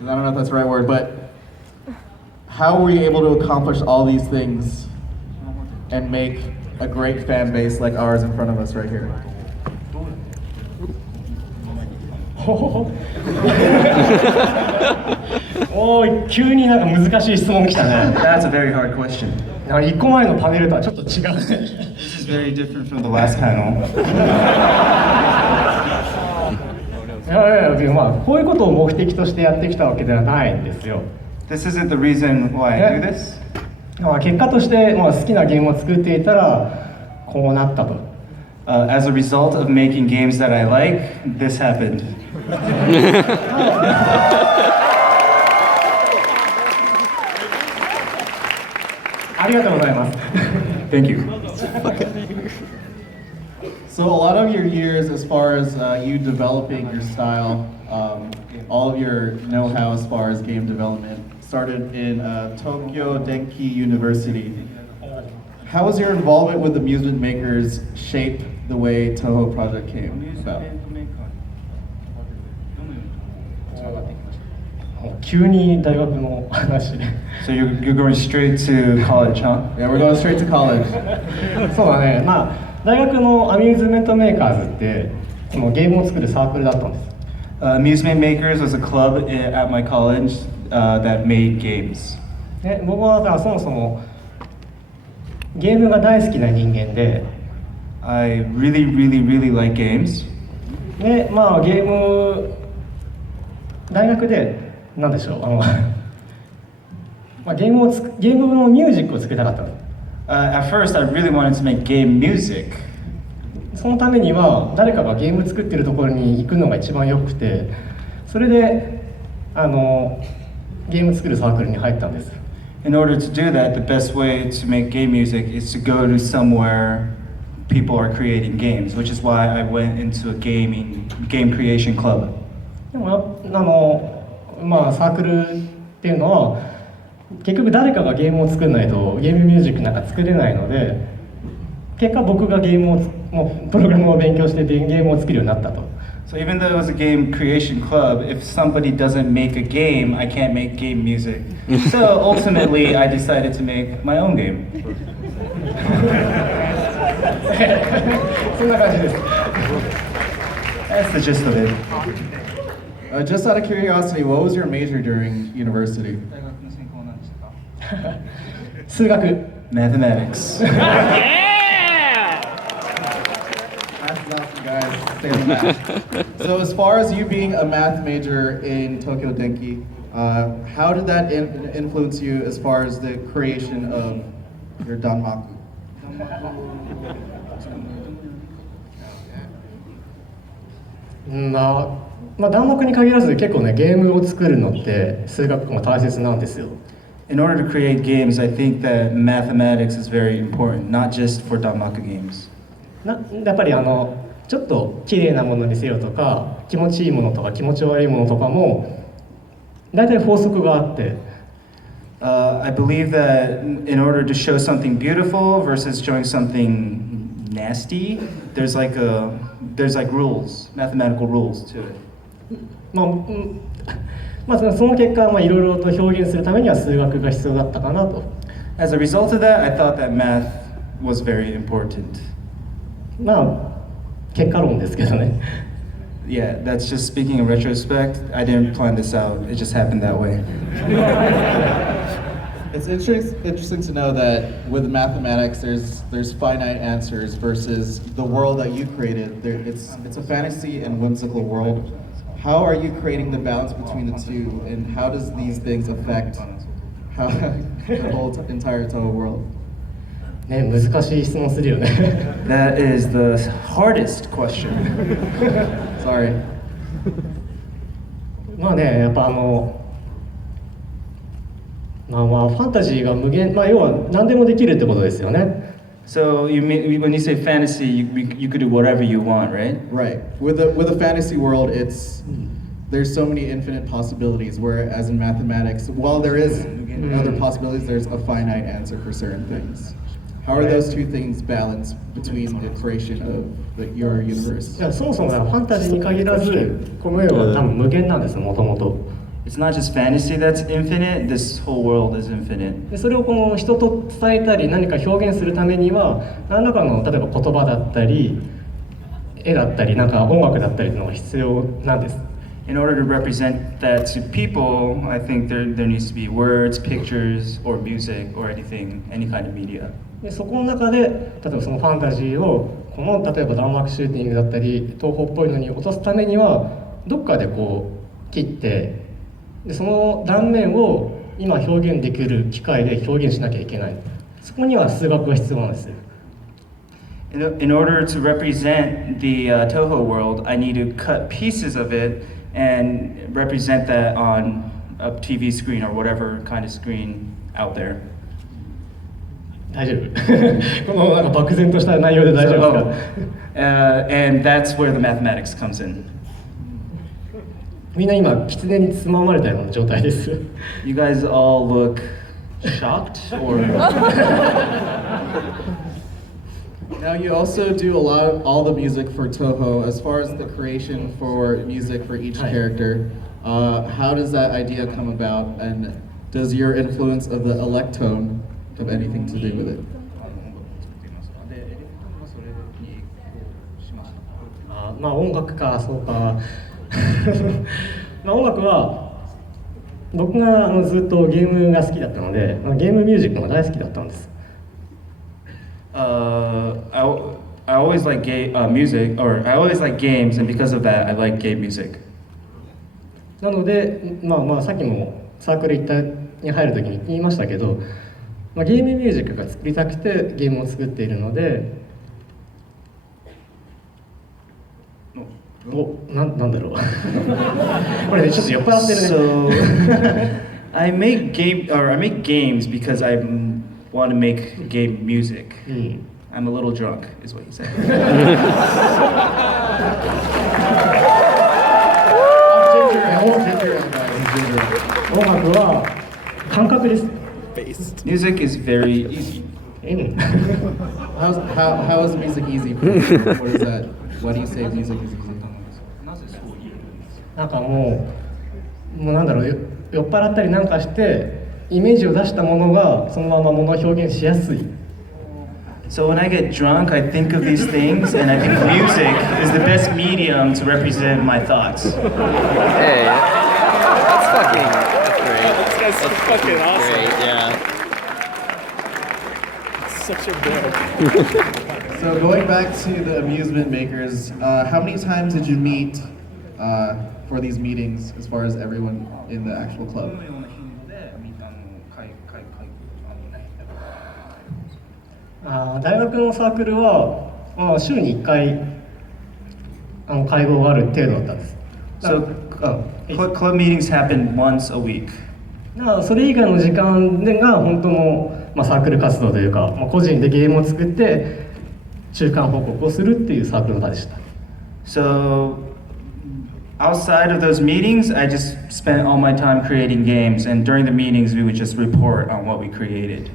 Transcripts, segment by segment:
I don't know if that's the right word, but how were you able to accomplish all these things and make a great fan base like ours in front of us right here? おーい、急になんか難しい質問来たね。That's a very hard question. 1個前のパネルとはちょっと違うね。This is very different from the last panel. いやいや、まあこういうことを目的としてやってきたわけではないんですよ。This isn't the reason why I do this. まあ結果として、まあ、好きなゲームを作っていたらこうなったと。As a result of making games that I like, this happened. ありがとうございます。Thank you. So a lot of your years as far as you developing your style, all of your know-how as far as game development started in Tokyo Denki University. How has your involvement with amusement makers shaped the way Toho Project came about? 急に大学の話で。So you're going straight to college, huh? Yeah, we're going straight to college. そうだね。まあ大学のアミューズメントメーカーズってそのゲームを作るサークルだったんです。Amusement Makers was a club at my college that made games. で僕はだからそもそもゲームが大好きな人間で、I really like games. でまあゲーム大学でなんでしょうまあゲームのミュージックを作りたかったの。At first, I really wanted to make game music. そのためには誰かがゲーム作ってるところに行くのが一番よくて、それでゲーム作るサークルに入ったんです。In order to do that, the best way to make game music is to go to somewhere people are creating games, which is why I went into a game creation club. でもまあサークルっていうのは結局誰かがゲームを作らないとゲームミュージックなんか作れないので、結果僕がゲームをプログラムを勉強してゲームを作るようになったと。So even though it was a game creation club, if somebody doesn't make a game, I can't make game music. So ultimately, I decided to make my own game. そんな感じです。That's the gist of it. Just out of curiosity, what was your major during university? 数学。Mathematics. Guys, stay on math. So as far as you being a math major in Tokyo Denki, how did that influence you as far as the creation of your danmaku? まあ弾幕に限らず結構ねゲームを作るのって数学も大切なんですよ。In order to create games, I think that mathematics is very important, not just for danmaku games. やっぱりちょっと綺麗なものにせよとか気持ちいいものとか気持ち悪いものとかも大体法則があって、I believe that in order to show something beautiful versus showing something nasty, there's like rules, mathematical rules to it. まあその結果いろいろと表現するためには数学が必要だったかなと。As a result of that, I thought that math was very important. まあ結果論ですけどね。Yeah, that's just speaking in retrospect. I didn't plan this out. It just happened that way. It's interesting to know that with mathematics, there's finite answers versus the world that you created. It's a fantasy and whimsical world. How are you creating the balance between the two, and how does these things affect the whole entire Toho world? ね、難しい質問するよね。That is the hardest question. Sorry. まあね、やっぱファンタジーが無限、要は何でもできるってことですよね。So when you say fantasy, you could do whatever you want, right? Right. With a fantasy world, there's so many infinite possibilities. Whereas in mathematics, while there is other possibilities, there's a finite answer for certain things. How are those two things balanced between the creation of your universe? いやそもそもファンタジーに限らずこの世は多分無限なんですよ、もともと。It's not just fantasy that's infinite, this whole world is infinite. でそれをこの人と伝えたり何か表現するためには何らかの例えば言葉だったり絵だったりなんか音楽だったりというのが必要なんです。In order to represent that to people, I think there needs to be words, pictures, or music, or anything, any kind of media. でそこの中で例えばそのファンタジーをこの例えば弾幕シューティングだったり東宝っぽいのに落とすためにはどっかでこう切ってでその断面を今表現できる機械で表現しなきゃいけない。そこには数学が必要なんです。In order to represent the Toho world, I need to cut pieces of it and represent that on a TV screen or whatever kind of screen out there. 大丈夫このなんか漠然とした内容で大丈夫ですか？And that's where the mathematics comes in. みんな今狐につままれたような状態です。You guys all look shocked or Now you also do all the music for Toho. As far as the creation for music for each character, how does that idea come about, and does your influence of the electone have anything to do with it? まあ音楽かそうかまあ音楽は僕がずっとゲームが好きだったのでゲームミュージックが大好きだったんです。I always like music, or I always like games, and because of that, I like game music. なので、まあさっきもサークルに入るときに言いましたけど、ゲームミュージックが作りたくてゲームを作っているので、なんだろうこれねちょっと酔っ払ってるね。So I make games because I want to make game music. I'm a little drunk, is what he said. 音楽は感覚です。Music is very easy. How is music easy for you? What is that? Why do you say music is easy? なんかもうなんだろう酔っ払ったりなんかしてイメージを出したものがそのままものを表現しやすい。So when I get drunk, I think of these things, and I think music is the best medium to represent my thoughts. Hey, that's great. That's fucking awesome. Great, yeah. Such a bit. So going back to the amusement makers, how many times did you meet for these meetings as far as everyone in the actual club? 大学のサークルは、週に1回会合がある程度だったんです。So club meetings happen once a week. それ以外の時間が本当の、サークル活動というか、個人でゲームを作って中間報告をするっていうサークルの場でした。So outside of those meetings, I just spent all my time creating games, and during the meetings, we would just report on what we created.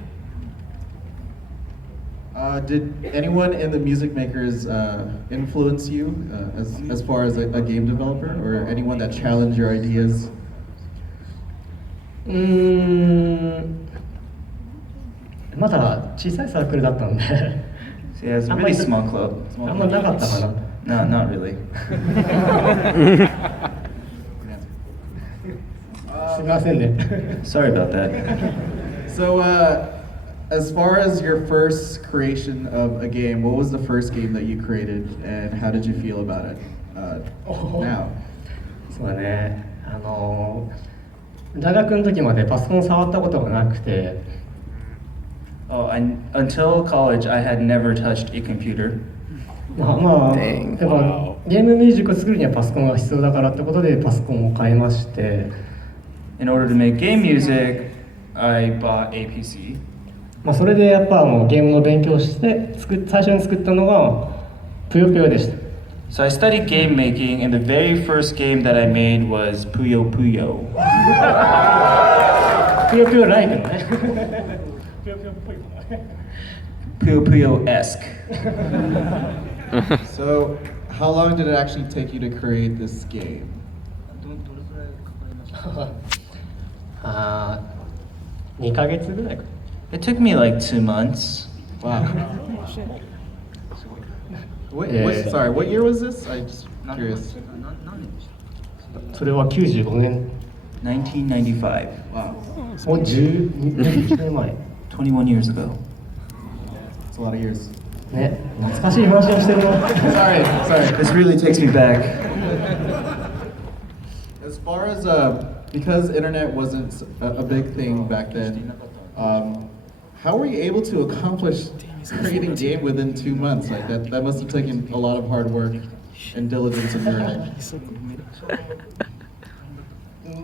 Did anyone in the music makers influence you as far as a game developer, or anyone that challenged your ideas? まだ小さいサークルだったんで So yeah, it's a really small club. あんまなかったかな。No, not really. すみませんね。Sorry about that. So, as far as your first creation of a game, what was the first game that you created, and how did you feel about it now? そうだね。大学の時までパソコン触ったことがなくて。Until college, I had never touched a computer. やっぱゲームミュージックを作るにはパソコンが必要だからってことでパソコンを買いまして。In order to make game music, I bought a PC. それでやっぱゲームの勉強して最初に作ったのがぷよぷよでした。So I studied game making, and the very first game that I made was Puyo Puyo. ぷよぷよライクのね。Puyo Puyo-esque. So, how long did it actually take you to create this game? あー2ヶ月ぐらいか It took me like 2 months. Wow. Sorry, what year was this? I just curious. それは95年1995. Wow, もう11年前21 years ago. it's a lot of years. ね懐かしい話をしてるの Sorry. This really takes me back. As far as because internet wasn't a big thing back then, how were you able to accomplish creating a game within 2 months? Like that must have taken a lot of hard work and diligence on your end.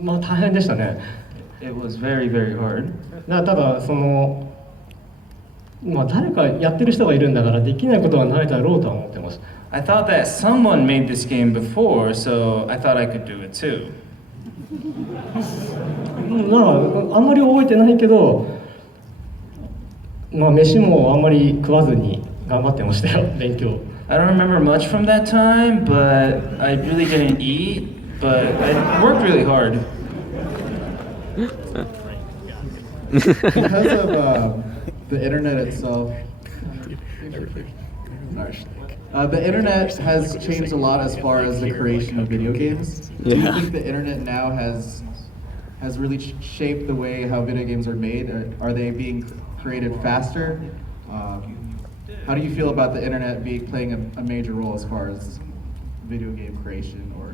まあ大変でしたね It was very, very hard. ただそのまあ誰かやってる人がいるんだからできないことはないだろうとは思ってます I thought that someone made this game before, so I thought I could do it too. まああんまり覚えてないけどまあ飯もあんまり食わずに頑張ってましたよ勉強 I don't remember much from that time, but I really didn't eat, but I worked really hard. Because of the internet itself, the internet has changed a lot as far as the creation of video games. Do you think the internet now has really shaped the way how video games are made? Or are they being created faster? How do you feel about the internet playing a major role as far as video game creation or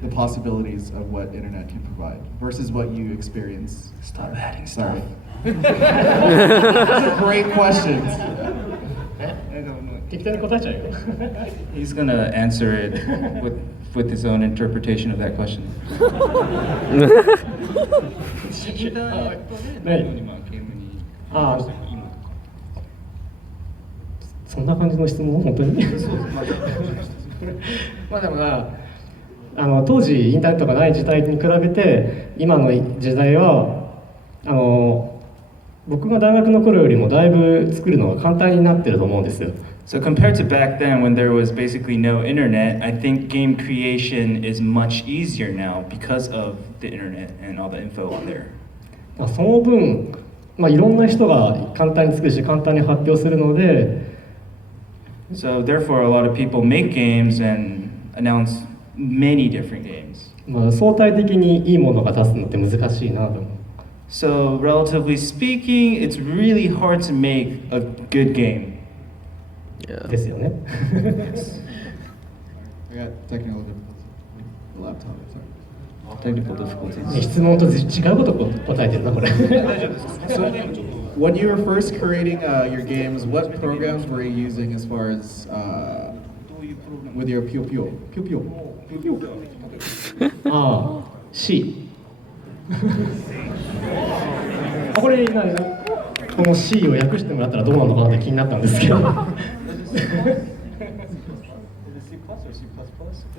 the possibilities of what internet can provide versus what you experience? Stop adding stuff. Sorry. That's a great question. 適当に答えちゃうよ He's gonna answer it with his own interpretation of that question. ああそんな感じの質問本当にまあでも当時インターネットがない時代に比べて今の時代は僕が大学の頃よりもだいぶ作るのが簡単になってると思うんですよ So compared to back then when there was basically no internet, I think game creation is much easier now because of the internet and all the info on there. その分、いろんな人が簡単に作るし簡単に発表するので So therefore a lot of people make games and announce many different games. 相対的にいいものが出すのって難しいなと思う So relatively speaking, it's really hard to make a good game. ですよね I got technical difficulties with the laptop. Sorry. Technical difficulties. 質問と違うこと答えてるなこれ So, when you were first creating your games, what programs were you using as far as with your Pew Pew? Pew Pew. Pew Pew. ああ C これこの C を訳してもらったらどうなのかなって気になったんですけど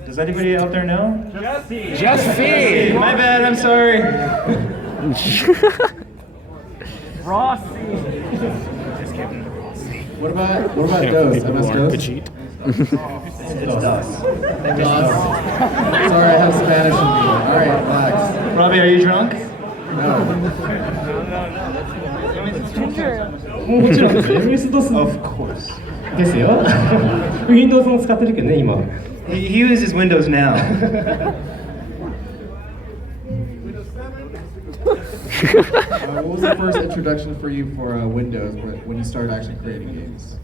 Does anybody out there know? Just see. My bad, I'm sorry. What about DOS? MS DOS? Petite. It's DOS. DOS. Sorry, I have Spanish in me. All right, relax. Robbie, are you drunk? No. もちろんですよ MS-DOS Of course. ですよ Windows も使ってるけどね今 He uses Windows now. What was the first introduction for you for Windows when you started actually creating games?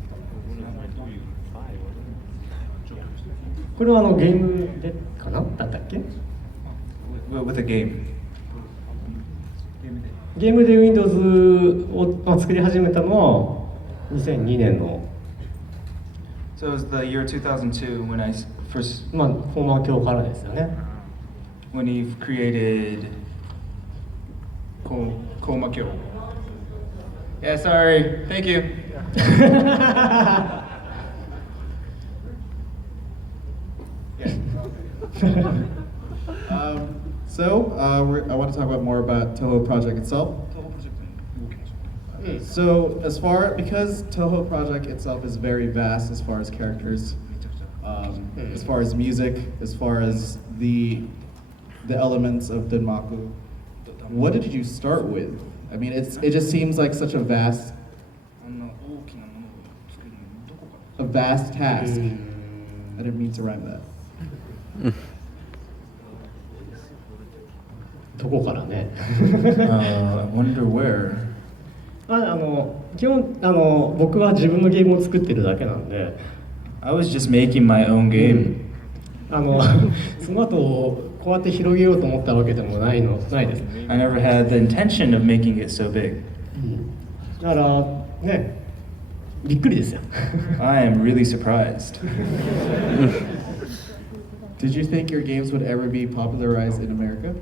これはゲームでかなだったっけ With a game. ゲームで Windows を作り始めたのは2002年の So it was the year 2002 when I first, フォーマー教からですよね when he created Komakyo. Yeah, sorry. Thank you. I want to talk about more about Toho Project itself. So because Toho Project itself is very vast as far as characters, as far as music, as far as the the elements of Denmaku. What did you start with? I mean, it just seems like such a vast task. I didn't mean to rhyme that. どこからね I wonder where. 基本僕は自分のゲームを作ってるだけなんで I was just making my own game. その後こうやって広げようと思ったわけでもないです I never had the intention of making it so big. だからねびっくりですよ I am really surprised. Did you think your games would ever be popularized in America?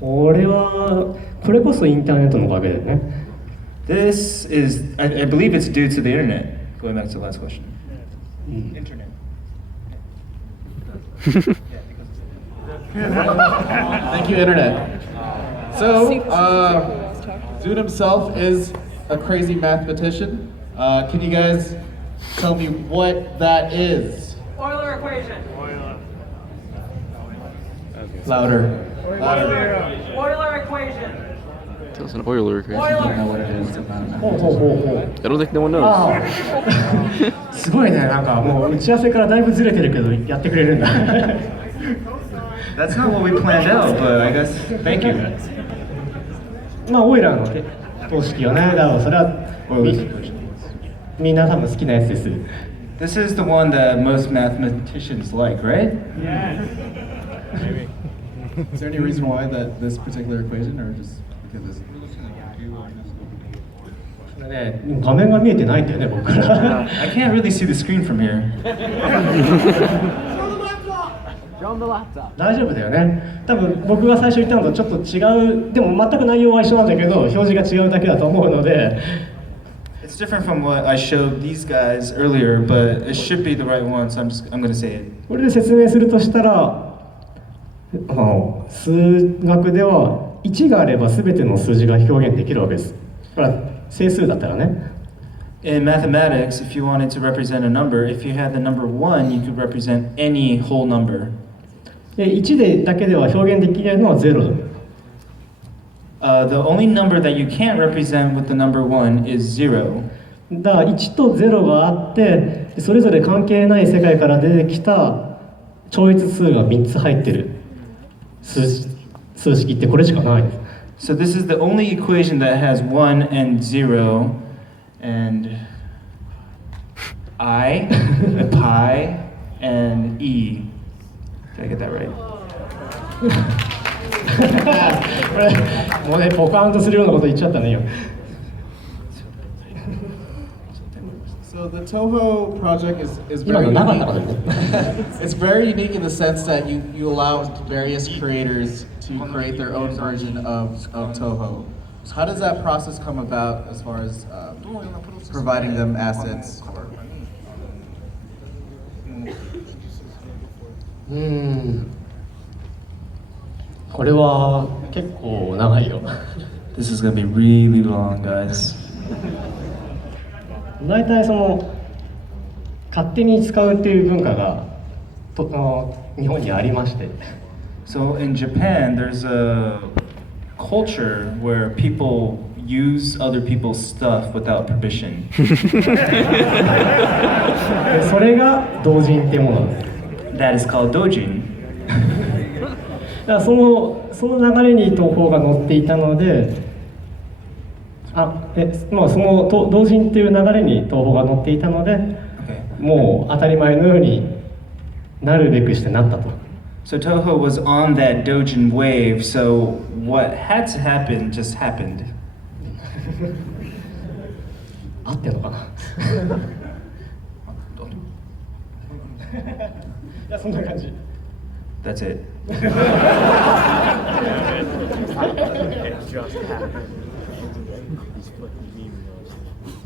これこそインターネットのおかげでね This is, I believe it's due to the internet. Going back to the last question. Internet. Thank you, Internet. So, ZUN himself is a crazy mathematician. Can you guys tell me what that is? Euler equation. Louder. Euler equation. Tell us an Euler equation. I don't know Euler. what it is. It's not- ほうほうほうほう I don't think no one knows. ああすごいねなんかもう打ち合わせからだいぶずれてるけどやってくれるんだ That's not what we planned out, but I guess, thank you. まあオイラーの公式よねだからそれはみんな多分好きなやつです This is the one that most mathematicians like, right? Is there any reason why that this particular equation, or just because it's... これね画面が見えてないんだよね僕から I can't really see the screen from here. 大丈夫だよね多分僕が最初言ったのとちょっと違うでも全く内容は一緒なんだけど表示が違うだけだと思うので It's different from what I showed these guys earlier, but it should be the right one, so I'm going to say it. これで説明するとしたら数学では1があれば全ての数字が表現できるわけですだから整数だったらね In mathematics, if you wanted to represent a number, if you had the number 1, you could represent any whole number. で1だけでは表現できないのは0 The only number that you can't represent with the number 1 is 0. だから1と0があってでそれぞれ関係ない世界から出てきた超越数が3つ入ってる数式ってこれしかない So this is the only equation that has 1 and 0, and I, pi, and e. Did I get that right? これもうねポカーンとするようなこと言っちゃったね今 So the Toho project is 今 very のなかったから unique. ね It's very unique in the sense that you allow various creators to create their own version of Toho. So how does that process come about as far as providing them assets? Or... これは結構長いよ This is going to be really long, guys. 大体その勝手に使うっていう文化が日本にありまして So in Japan, there's a culture where people use other people's stuff without permission. でそれが同人っていうものなんです That is called dojin. だからその流れに東宝が乗っていたのでまあその同人っていう流れに東宝が乗っていたので Okay. もう当たり前のようになるべくしてなったと So Toho was on that dojin wave, so what had to happen just happened. 合ってんのかないやそんな感じ That's it.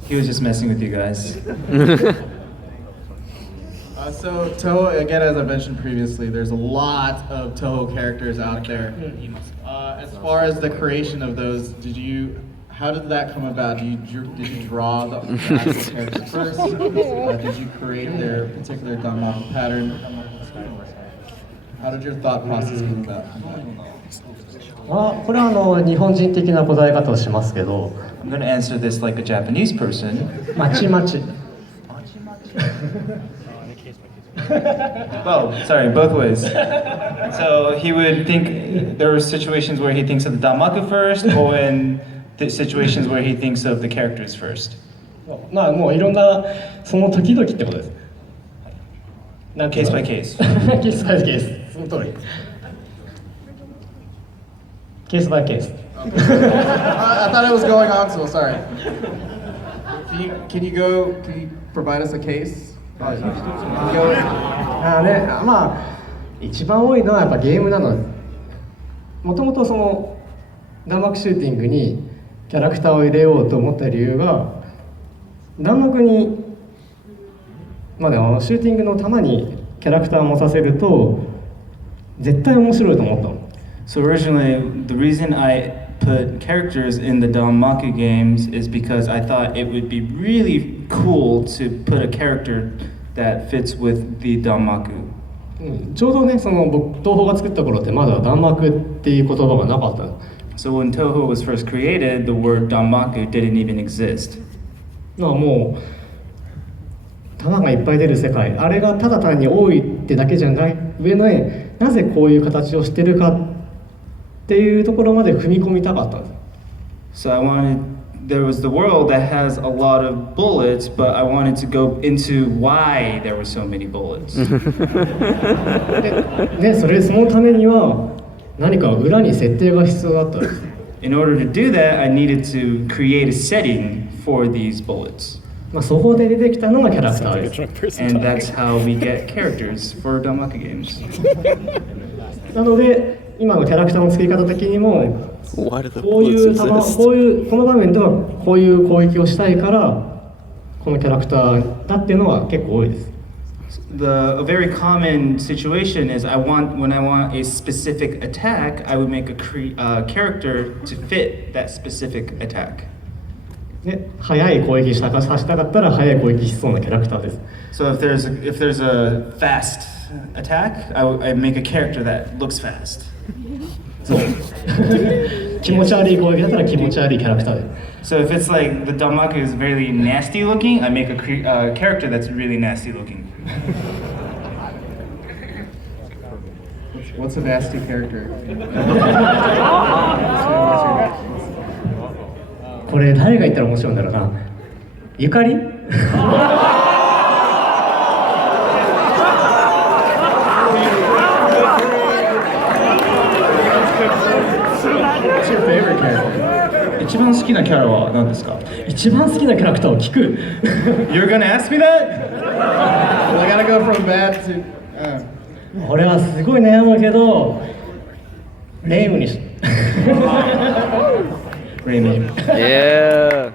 He was just messing with you guys. So Toho, again, as I mentioned previously, there's a lot of Toho characters out there. As far as the creation of those, how did that come about? Did you draw the actual characters first? Did you create their particular Danmaku pattern? How did your thought process come about? これは日本人的な答え方をしますけど、 I'm going to answer this like a Japanese person. まちまち。Oh, sorry, both ways. So he would think there were situations where he thinks of the Danmaku first, or in the situations where he thinks of the characters first. まあもういろんなその時々ってことです。なんていうの Case by case. ケースバイケース、その通り。ケースバイケース。I thought it was going on, so sorry. Can you provide us a case? Can you go? まあ一番多いのはやっぱゲームなので、もともとその弾幕シューティングにキャラクターを入れようと思った理由が、弾幕にまあでもシューティングの弾にキャラクターを持たせると絶対面白いと思ったの。So originally, the reason I put characters in the Danmaku games is because I thought it would be really cool to put a character that fits with the Danmaku. ちょうどね、その僕東宝が作った頃ってまだ弾幕っていう言葉がなかったの。So when Toho was first created, the word Danmaku didn't even exist. もう弾がいっぱい出る世界、あれがただ単に多いってだけじゃない上のなぜこういう形をしてるかっていうところまで踏み込みたかったんです。 So there was the world that has a lot of bullets, but I wanted to go into why there were so many bullets. で、そのためには何か裏に設定が必要だったんです。 In order to do that, I needed to create a setting for these bullets. そこで出てきたのがキャラクターです。 And that's how we get characters for Danmaku games. なので今のキャラクターの作り方的にも Why do the こうい bullets う弾 exist? この場面ではこういう攻撃をしたいからこのキャラクターだっていうのは結構多いです。 A very common situation is when I want a specific attack, I would make a character to fit that specific attack. で、速い攻撃させたかったら速い攻撃しそうなキャラクターです。 So if there's a fast attack, I make a character that looks fast. そう気持ち悪い攻撃だったら気持ち悪いキャラクターです。 So if it's like the Danmaku is very nasty looking, I make a character that's really nasty looking. What's a nasty character? これ誰が言ったら面白いんだろうな。ゆかりWhat's your favorite character? 一番好きなキャラは何ですか？一番好きなキャラクターを聞く。 You're gonna ask me that? Well, I gotta go from bad to. 俺はすごい悩むけどレイムにしレイム Yeah.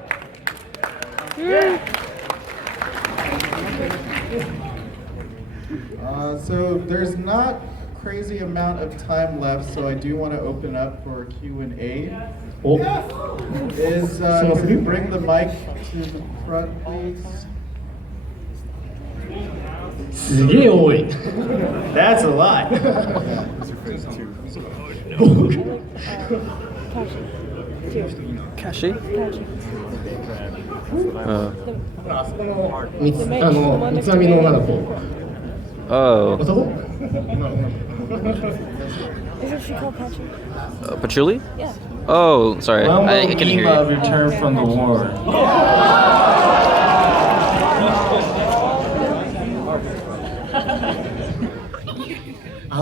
So there's not crazy amount of time left, so I do want to open up for Q&A. お Can you bring the mic to the front, please? すげえ多い。 That's a lot. Kashi? あそこの三つ編みの女の子。 Oh. 男 Isn't she called Patrick? Patchouli? Yeah. Oh, sorry. When I will couldn't hear Ima you. return from the war?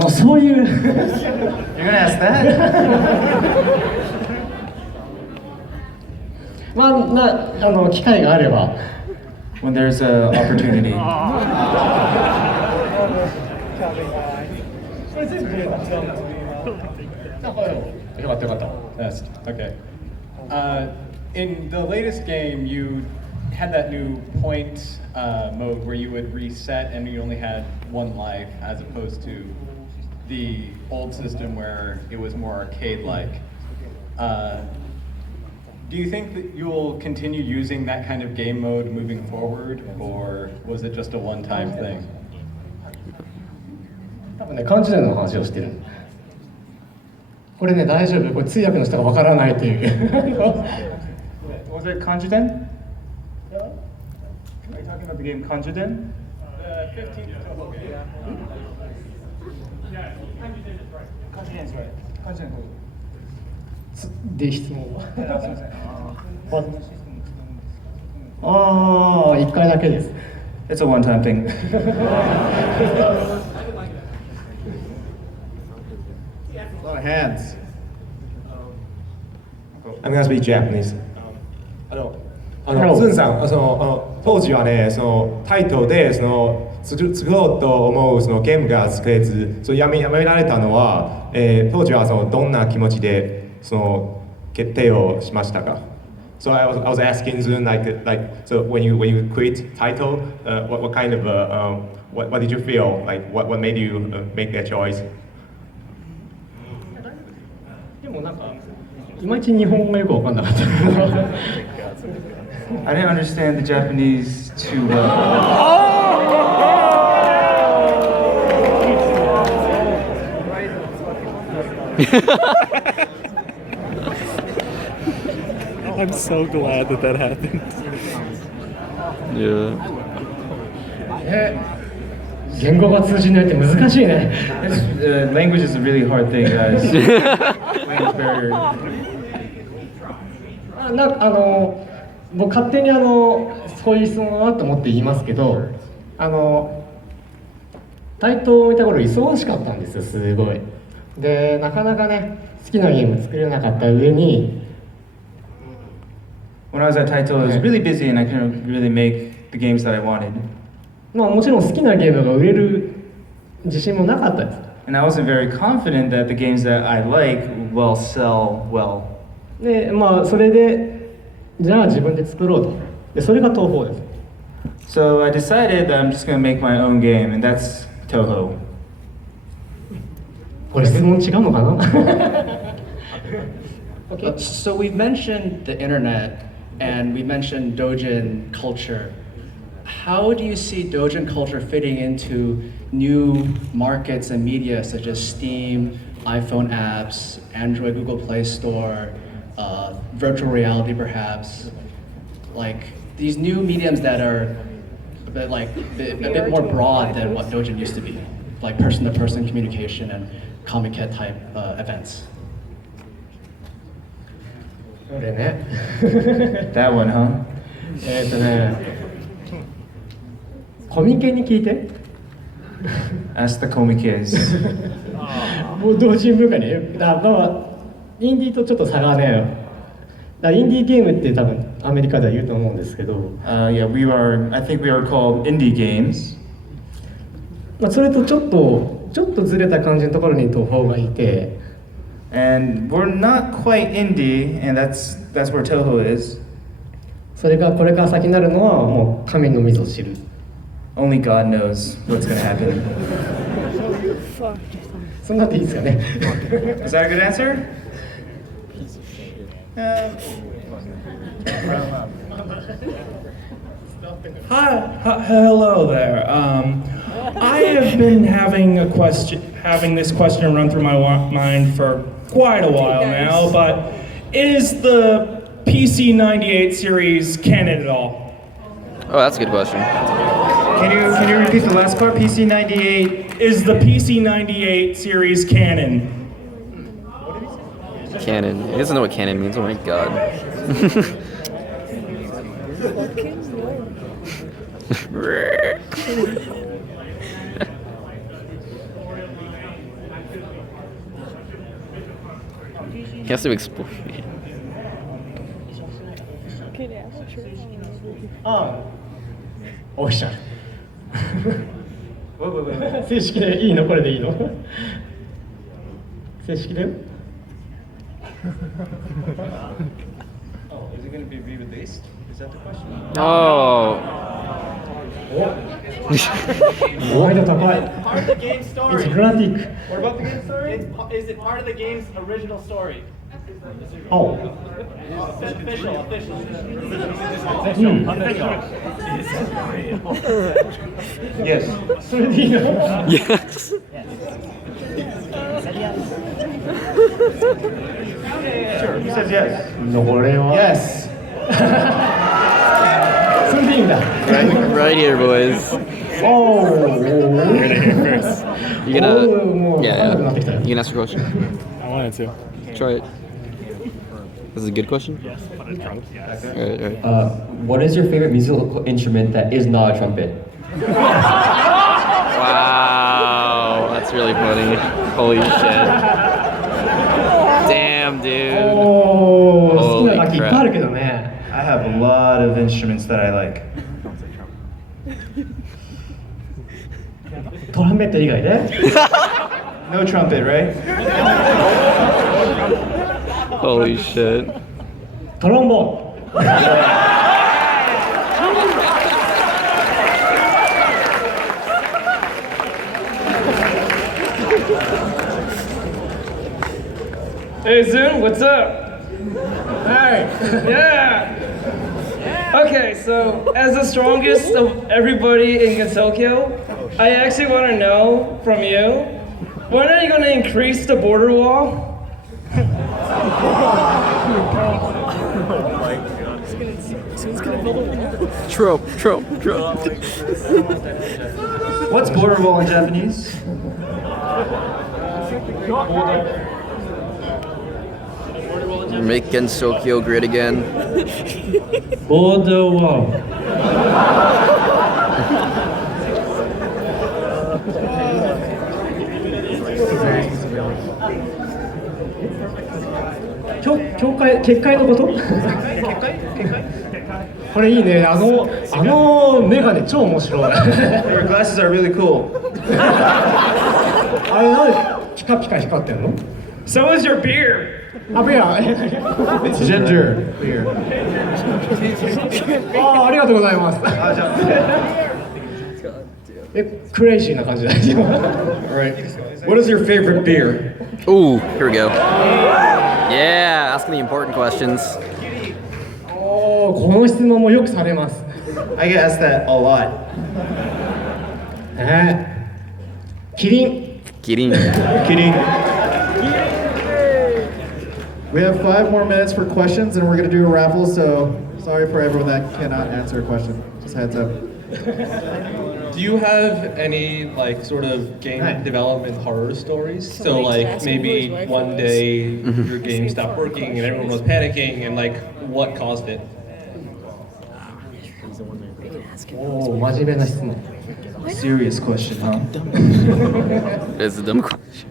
そういう You're gonna ask that? まあ機会があれば When there's an opportunity. よかったよかった。 Test. Okay. In the latest game, you had that new point mode where you would reset and you only had one life, as opposed to the old system where it was more arcade-like. Do you think that you will continue using that kind of game mode moving forward, or was it just a one-time thing? 分ね漢字伝の話をしてる。これね大丈夫、これ通訳の人がわからないっていう。Was it Kanjuden? Are you talking about the game Kanjuden? で質問はああ1回だけです。 It's a one-time thing. A lot of hands. I'm gonna speak Japanese. はいズンさん、当時はね、タイトルで作ろうと思うゲームが作れず、やめられたのは、当時はどんな気持ちで決定をしましたか？ So I was asking Zun so when you quit title, what kind of what did you feel like? What made you make that choice? でもなんかいまいち日本語がよく分かんなかった。 I didn't understand the Japanese too well. I'm so glad that happened. Yeah. 言語が通じないって難しいね。 Language is a really hard thing, guys. Language barrier. 僕勝手にそういう質問だと思って言いますけど、台頭を見た頃忙しかったんですよ、すごい。でなかなかね好きなゲーム作れなかった上に。 When I was at Taito, I was really busy and I couldn't really make the games that I wanted. まあもちろん好きなゲームが売れる自信もなかったです。 And I wasn't very confident that the games that I like will sell well. でまあそれでじゃあ自分で作ろうと。でそれが東宝です。 So I decided that I'm just going to make my own game, and that's Toho. これ質問違うのかな？ So we've mentioned the internet and we mentioned Dojin culture. How do you see Dojin culture fitting into new markets and media such as Steam, iPhone apps, Android, Google Play Store, virtual reality perhaps? Like these new mediums that are a bit more broad than what Dojin used to be, like person-to-person communication and Comiket type events. これね。 That one, huh? コミケに聞いて。 Ask the Komikes. もう同人文化にまあインディーとちょっと差がね。インディーゲームって多分アメリカでは言うと思うんですけど。Yeah, I think we are called indie games. まあそれとちょっとずれた感じのところに東宝がいて。 And we're not quite indie, and that's where Toho is. それがこれから先になるのはもう神のみぞ知る。 Only God knows what's going to happen. そんなでいいですかね。 Is that a good answer? Hello there. I have been having this question run through my mind for quite a while now, but is the PC98 series canon at all? Oh, that's a good question. Can you repeat the last part? PC98. Is the PC98 series canon? Canon. He doesn't know what canon means. Oh my god. He has to explain. ああ、オフィシャル。正式でいいの？これでいいの？正式だよ。Oh, is it going to be re-released? Is that the question? Oh. 難易度高い。 Part of the game's story. It's graphic. What about the game story? Is it part of the game's original story? 青。Yes. それでいいの？ Yes. Sure. He says yes. これは。Yes. それでいいんだ。Right here, boys. おお。 You gonna? Oh, Yeah. I'm not You excited. can ask your question. I wanted to. Try it. This is a good question. Yes, but a trunk. Yes. Alright. What is your favorite musical instrument that is not a trumpet? Wow, that's really funny. Holy shit. Damn, dude. おお。好きな Holy 楽器いっぱいあるけどね。 I have a lot of instruments that I like. トランペット以外で？ No trumpet, right? Holy shit. トロンボーン。Hey ZUN, what's up? Hey. Yeah. Okay, so as the strongest of everybody in Tokyo, I actually want to know from you, when are you going to increase the border wall? Trope. What's border wall in Japanese? Making Tokyo great again. Border wall. 結界のこと？これいいね。あのメガネ超面白い。Your glasses are really cool. あれなんでピカピカ光ってんの？ So is your beer. あ、ベア。 It's ginger beer. あ、ありがとうございます。クレイジーな感じだ。Alright. What is your favorite beer? Ooh, here we go. Yeah, asking the important questions. おー、この質問もよくされます。 I get asked that a lot. キリン。 Kidding. Kidding. We have 5 more minutes for questions, and we're going to do a raffle. So sorry for everyone that cannot answer a question. Just heads up. Do you have any like sort of game development horror stories? So like maybe one day your game stopped working and everyone was panicking, and like what caused it? おー、真面目な質問。 Serious question, huh? It's a dumb question.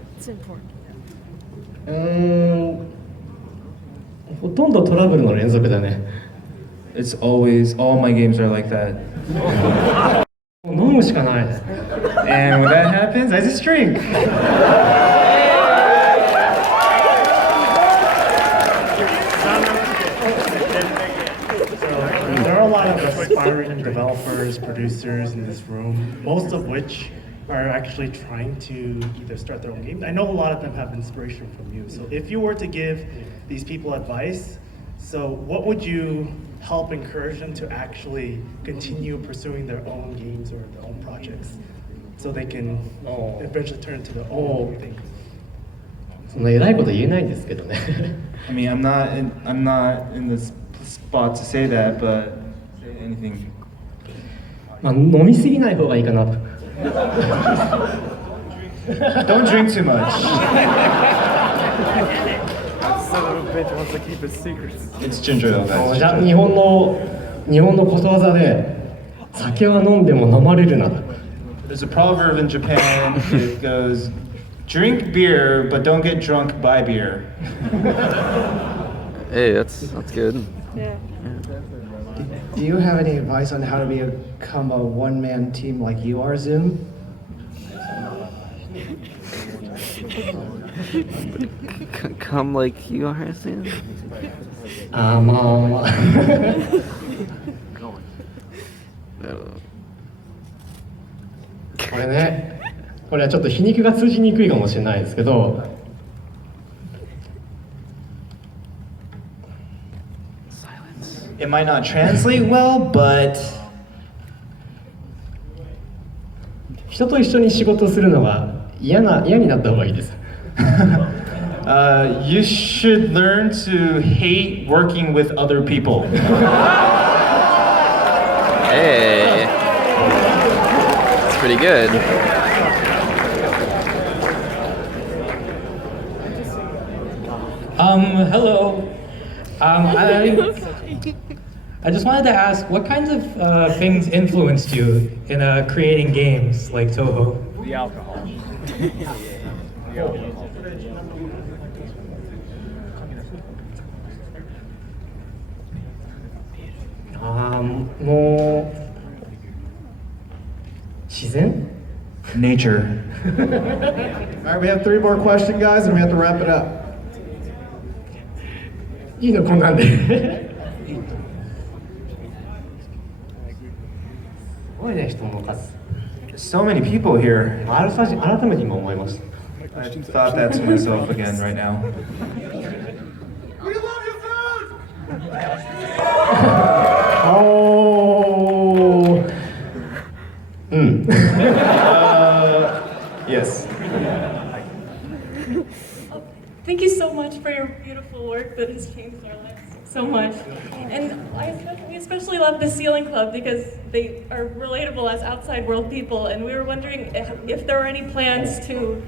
ほとんどトラブルの連続だね。 It's always, all my games are like that. 飲むしかない。 And when that happens, I just drink. There are a lot of aspiring developers, producers in this room, most of which are actually trying to either start their own game. I know a lot of them have inspiration from you. So if you were to give these people advice, so what would you help encourage them to actually continue pursuing their own games or their own projects so they can eventually turn into their own thing? そんな偉いこと言えないんですけどね。 I mean, I'm not in this spot to say that, but anything. まあ飲みすぎない方がいいかなと。 Don't drink too much. It's ginger though, じゃあ日本のことわざで酒は飲んでも飲まれるな。 There's a proverb in Japan. It goes, "Drink beer, but don't get drunk by beer." Hey, that's good. Yeah. Do you have any advice on how to become a one-man team like you are, ZUN? Come like you are, Sam. あーまあこれね、これはちょっと皮肉が通じにくいかもしれないですけど、It might not translate well, but 人と一緒に仕事するのが嫌になった方がいいです。you should learn to hate working with other people. Hey, that's pretty good. Hello. I just wanted to ask, what kinds of things influenced you in creating games like Toho? The alcohol. The alcohol. もう自然 Nature. All right, we have 3 more questions, guys, and we have to wrap it up. いいのこんなんで。すごいね、人の数。 So many people here. 改めて今思いました。I thought that to myself again right now. Oh. Yes. Thank you so much for your beautiful work that has changed our lives so much. And we especially love the Ceiling Club because they are relatable as outside world people, and we were wondering if there are any plans to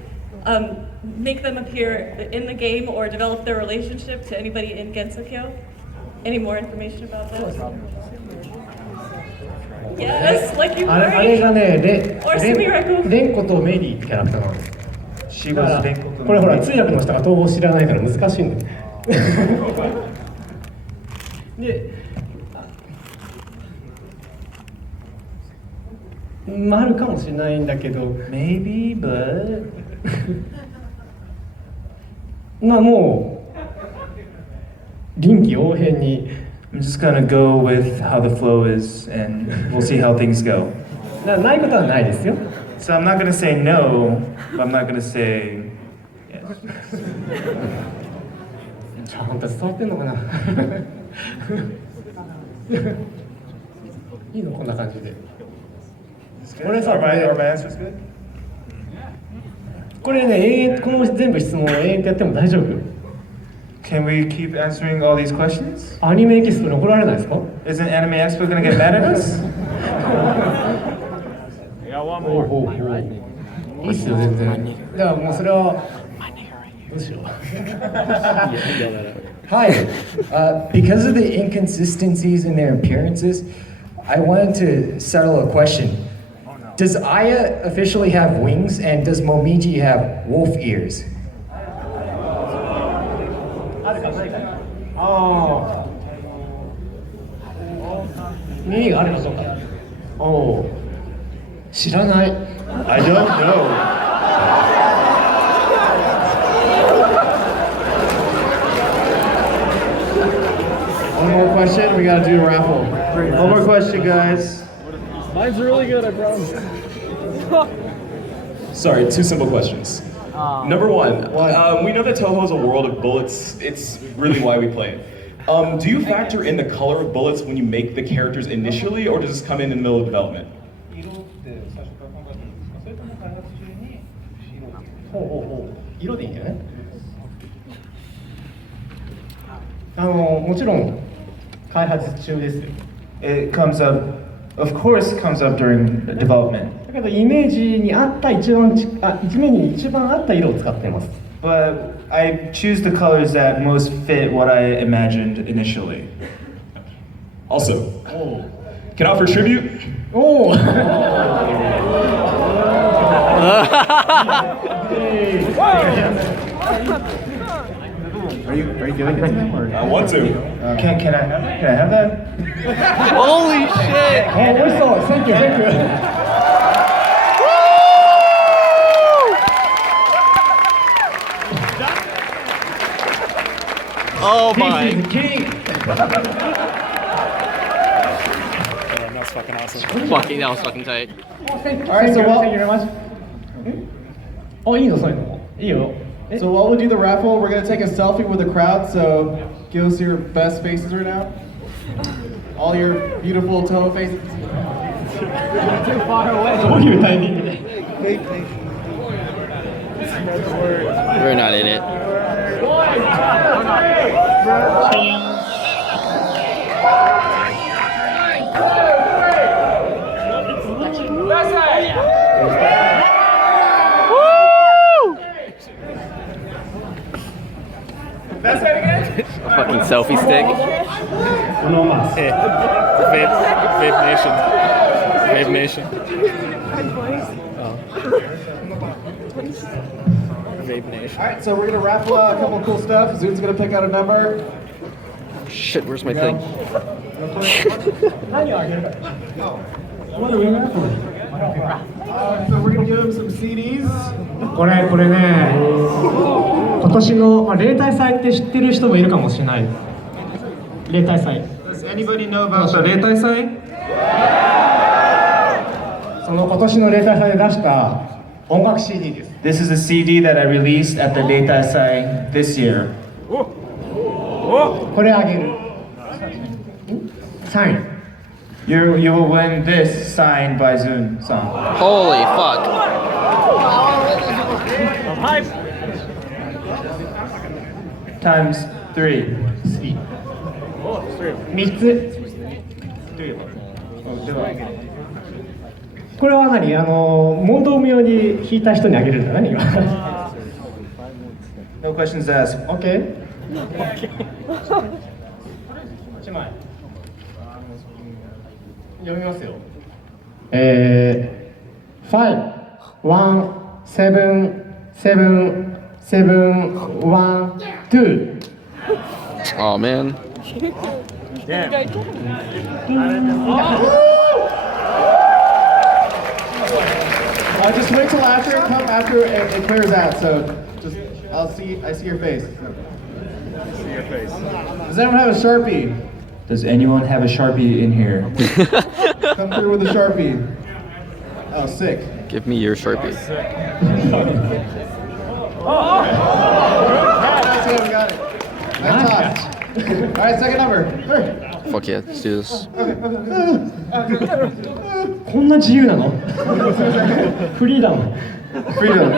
make them appear in the game or develop their relationship to anybody in Gensokyo. Any more information about that? Yes, like you あれがね、レンコとメリーってキャラクターなんです。 She だ was から Renko. これほら通訳の人が統合知らないから難しいんだよ。で、まああるかもしれないんだけど、Maybe, but まあもう臨機応変に。 I'm just gonna go with how the flow is, and we'll see how things go. ないことはないですよ。 So I'm not gonna say no, but I'm not gonna say yes. ちゃんと伝わってんのかな。いいのこんな感じで。これさ、Are my answers good? これね、この全部質問を永遠とやっても大丈夫？ Can we keep answering all these questions? アニメエキスポに怒られないですか？ Isn't Anime Expo gonna get mad at us? I got one more. いいっすよ全然。だからもうそれはどうしよう。Hi, because of the inconsistencies in their appearances, I wanted to settle a question. Does Aya officially have wings, and does Momiji have wolf ears? ああ。耳があるかどうか。おお。知らない。I don't know. One more question, we gotta do a raffle. One more question, guys. Mine's really good, I promise. Sorry, 2 simple questions. Number 1, we know that Toho is a world of bullets. It's really why we play it. Do you factor in the color of bullets when you make the characters initially, or does this come in the middle of development? 色でいいんだよね。もちろん開発中ですよ。 It comes up, of course, comes up during development. だけどイメージに合った一面に一番合った色を使っています。 But I choose the colors that most fit what I imagined initially. Also, can I offer tribute? Oh! Are you giving it to him or? I want to. Can I have that? Holy shit! Oh, we saw it. Thank you, thank you. Oh my! That was fucking awesome. That was fucking tight. Alright, so thank you very much. Oh, いいのそういうの。いいよ。 So while we do the raffle, we're gonna take a selfie with the crowd. So give us your best faces right now. All your beautiful Toho faces. Too far away. どういうタイミングで We're not in it. That's it again? Fucking selfie stick. Hey, Vape Nation. Vape Nation. Oh. Vape Nation. Alright, so we're gonna raffle out a couple of cool stuff. Zun's gonna pick out a number. Shit, where's my thing? So we're gonna give him some CDs. これね、今年の例大祭って知ってる人もいるかもしれない。例大祭。Does anybody know about the 例大祭？その今年の例大祭で出した音楽 CD です。 This is a CD that I released at the Deitai this year. これあげる。サイン。You will win this signed by ZUN-san. Holy fuck. Times 3. 3つ。これは何問答無用に弾いた人にあげるんだ何今 No questions asked. OK 1枚読みますよ5 1 7 7 7 1 2 Oh man. Just wait till after it come after it clears out. So just I see your face. I see your face. Does anyone have a Sharpie? Does anyone have a Sharpie in here? Come through with a Sharpie. Oh, sick. Give me your Sharpie. That's it, we got it. Nice toss. All right, second number. Fuck yeah, let's do this. こんな自由なのフリーダム Freedom.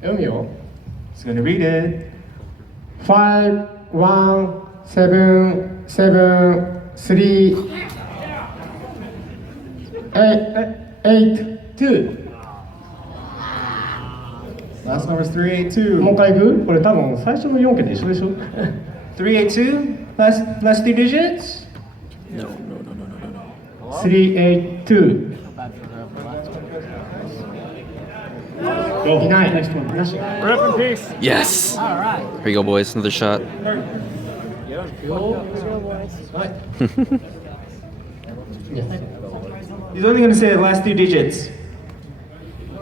読むよ He's gonna read it. 5 1 7 7 3 8 2 Last number's 382. もう一回いくこれ多分最初の4桁一緒でしょ 382? Last 3 digits? 382いないなし Rip in peace. Yes. Here you go, boys. Another shot. He's only gonna say the last 2 digits.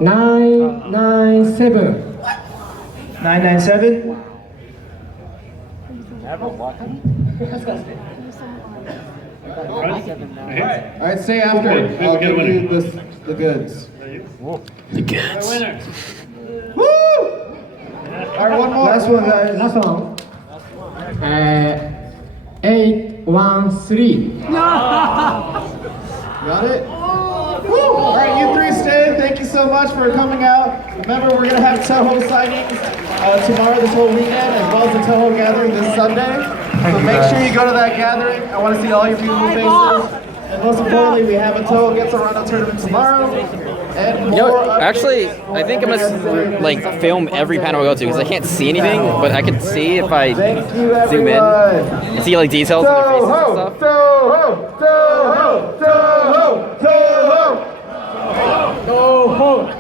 997 997? All right, say after. I'll give you the goods. The goods. Woo! All right, one more. Last one, guys. Last one 813 Got it? Woo! All right, you three stay. Thank you so much for coming out. Remember, we're going to have Toho signings tomorrow, this whole weekend, as well as the Toho gathering this Sunday. So make sure you go to that gathering. I want to see all your beautiful faces. And most importantly, we have a Toho Gets a Run tournament tomorrow. And more Actually, I think I must like film every panel I go to because I can't see anything, but I can see if I zoom in and see like details on their faces and stuff. Toho! Toho! Toho! Toho!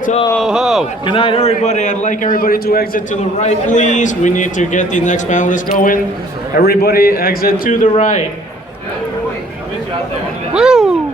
Toho! Good night, everybody. I'd like everybody to exit to the right, please. We need to get the next panelist going. Everybody exit to the right. Woo!